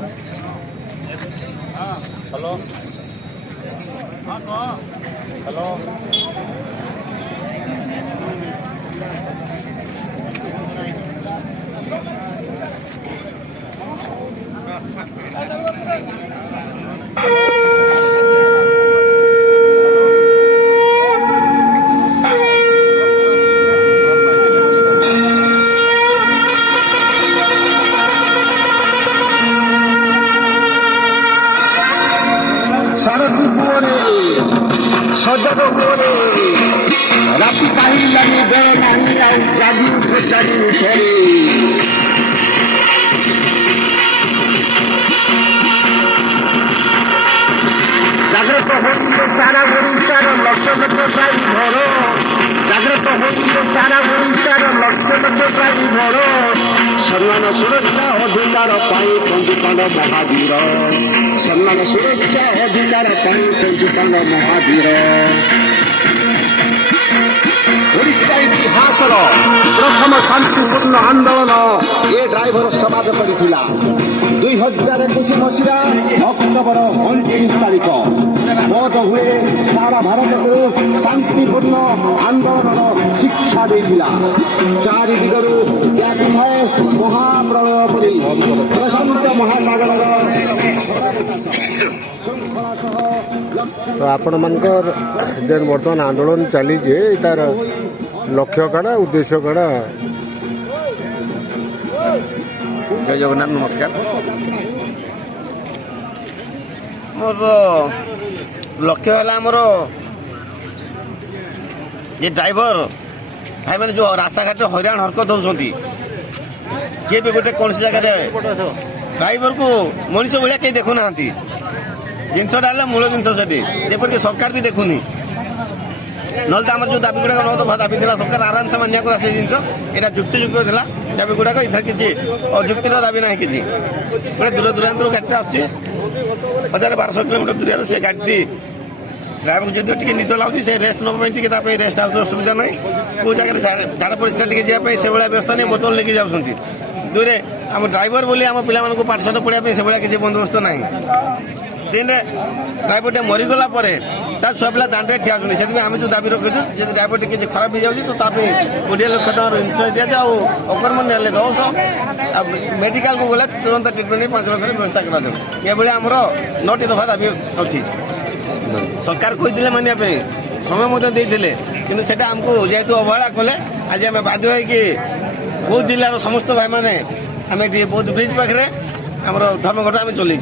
Hello hello सजग हुए राति कहीं बेड़ नहीं आउ जागी चली उठे जागृत होइए सारा ओडिशार लक्ष लक्ष साई घर जागृत होइए सारा ओडिशार लक्ष लक्ष साई घर सम्मान सुरक्षा अधिकार पाई पंजीकरण महावीर सम्मान सुरक्षा अधिकार पाई पंजीकरण महावीर ओडिशा इतिहासर प्रथम शांतिपूर्ण आंदोलन ए ड्राइवर समाज करथिला 2021 मसीहा अक्टोबर 29 तारीख बोध हुए सारा भारत को शांतिपूर्ण आंदोलन शिक्षा देथिला चारि दिगरु व्याप्ताय महाप्रलय परि प्रशांत महासागर तो आपण मानकर जेन बर्तमान आंदोलन चली तार लक्ष्य कड़ा उद्देश्य कड़ा। जय जगन्नाथ नमस्कार। मोर लक्ष्य है आमर ये ड्राइवर भाई मैंने जो रास्ता घाट हैरान हरकत होती किए भी गोटे कौन सी जगह ड्राइवर को मनीष भाया कहीं देखुना जिनसा मूल जिन जपरिक सरकार भी देखुनी ना तो आम जो दाबी गुड़ाक न तो दाबी था सरकार आराम से मानिया से जिन यहाँ जुक्तियुक्त था दाबी गुड़ाक इधर किसी अजुक्तिर दाबी ना किसी गोटे दूर दूरांतर गाड़ी आसुच्छे 1000-1200 किलोमीटर दूर से गाड़ी ड्राइवर को जो टी निद लगे से रेस्ट नापी रेस्ट हाउस सुविधा ना कौ जगह झाड़ परिस्कार टी जावाई से भाया व्यवस्था नहीं बोतल लेके जाऊँ दूर आम ड्राइवर बोली आम पिला पाठशाठ पढ़ाई से भाया किसी बंदोबस्त ना दिन में ड्राइवर टे मरीगला छुआ पिला दांडे ठिया से आम जो दाबी रखी जो ड्राइवर टी किसी खराब हो जाए तो 20 लाख टकर इन्सुरांस दि जाए अकर्म ने 10 मेडिकल को गले तुरंत ट्रिटमेंट 5 लाख व्यवस्था कर आमर 9टी दफा दाबी अच्छी सरकार कही मानिया समय देते कि आमको जेहेतु अवहेला कले आज आम बाध्य कि बौद्ध जिलार समस्त भाई मैंने आम ये बौद्ध ब्रिज पाखे आम धर्मघट आम चलू।